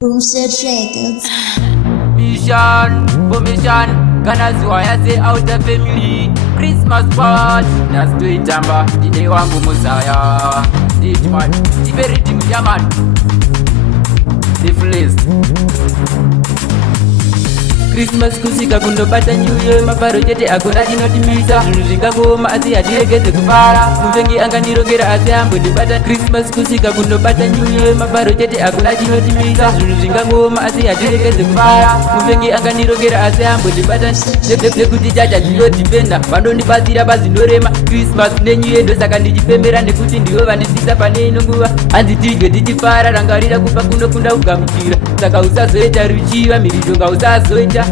Boomset Records. Mission, mission, Ghana Zwaya say out the family. Christmas party, that's to it, Jamba. The day wangu Messiah. The man, the very thing, yeah man. The place. Christmas kusika kundobata New Year mafaro chete akona chinotimisa zvinhu zvingangoma asi hatiregedze kufara muvengi angandirongera asi ambondibata Christmas kusika kundobata New Year mafaro chete akona chinotimisa zvinhu zvingangoma asi hatiregedze kufara muvengi angandirongera asi ambondibata nekuti chacha zvinodhipenda vandondibatsira bazinorema Christmas neNew Year ndosaka ndichipembera nekuti ndivo vandisisa pane ino nguva hanzi tidye tichifara rangarira kupa kunokunda kugamuchira saka usazoita ruchiva mhirizhonga usazoita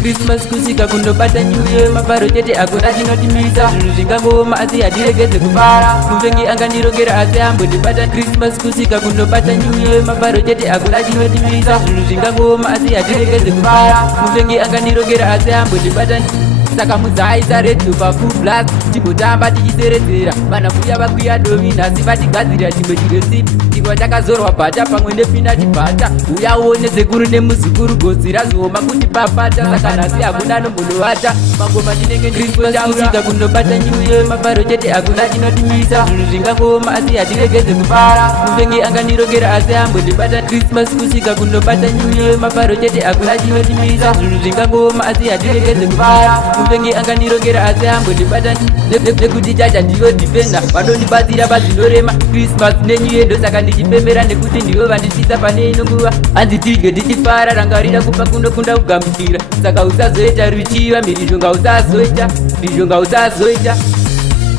Christmas kusika kundobata New Year mafaro chete akona chinotimisa zvinhu zvingangoma asi hatiregedze kufara muvengi angandirongera asi ambondibata Christmas kusika kundobata New Year mafaro chete akona chinotimisa zvinhu zvingangoma asi hatiregedze kufara muvengi angandirongera asi ambondibata saka mudzaisa redio pafull blast timbotamba tichiseredzera vanambuya vakwiya domi nhasi vatigadzirira chimwe chiresipi chingwa chakazorwa bhata pamwe nepinati bhata uyaone zekuru nemuzukuru gotsi razooma kuti papata saka nhasi hakuna nombondovata mangoma tinenge ndirikusika kundobata New Year mafaro chete hakuna chinotimisa zvinhu zvingangoma asi hatiregedze kufara muvengi angandirongera asi ambondibata Christmas kusika kundobata New Year mafaro chete hakuna chinotimisa zvinhu zvingangoma asi hatiregedze kufara muvengi angandirongera asi ambondibata nekuti chacha ndivo dhipenda vandondibatsira bazvinorema Christmas neNew Year ndosaka ndichipembera nekuti ndivo vandisisa pane ino nguva hanzi tidye tichifara rangarira kupa kunokunda kugamuchira saka usazoita ruchiva mhirizhonga usazoita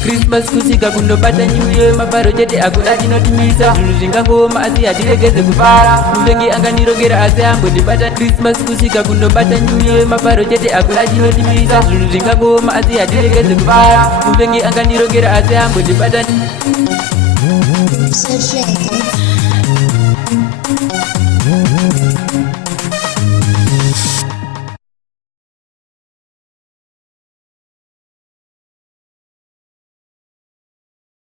Christmas kusika kundobata New Year mafaro chete akona chinotimisa zvinhu zvingangoma asi hatiregedze kufara muvengi angandirongera asi ambondibata Christmas kusika kundobata New Year mafaro chete akona chinotimisa zvinhu zvingangoma asi hatiregedze kufara muvengi angandirongera asi ambondibata Boomset Records.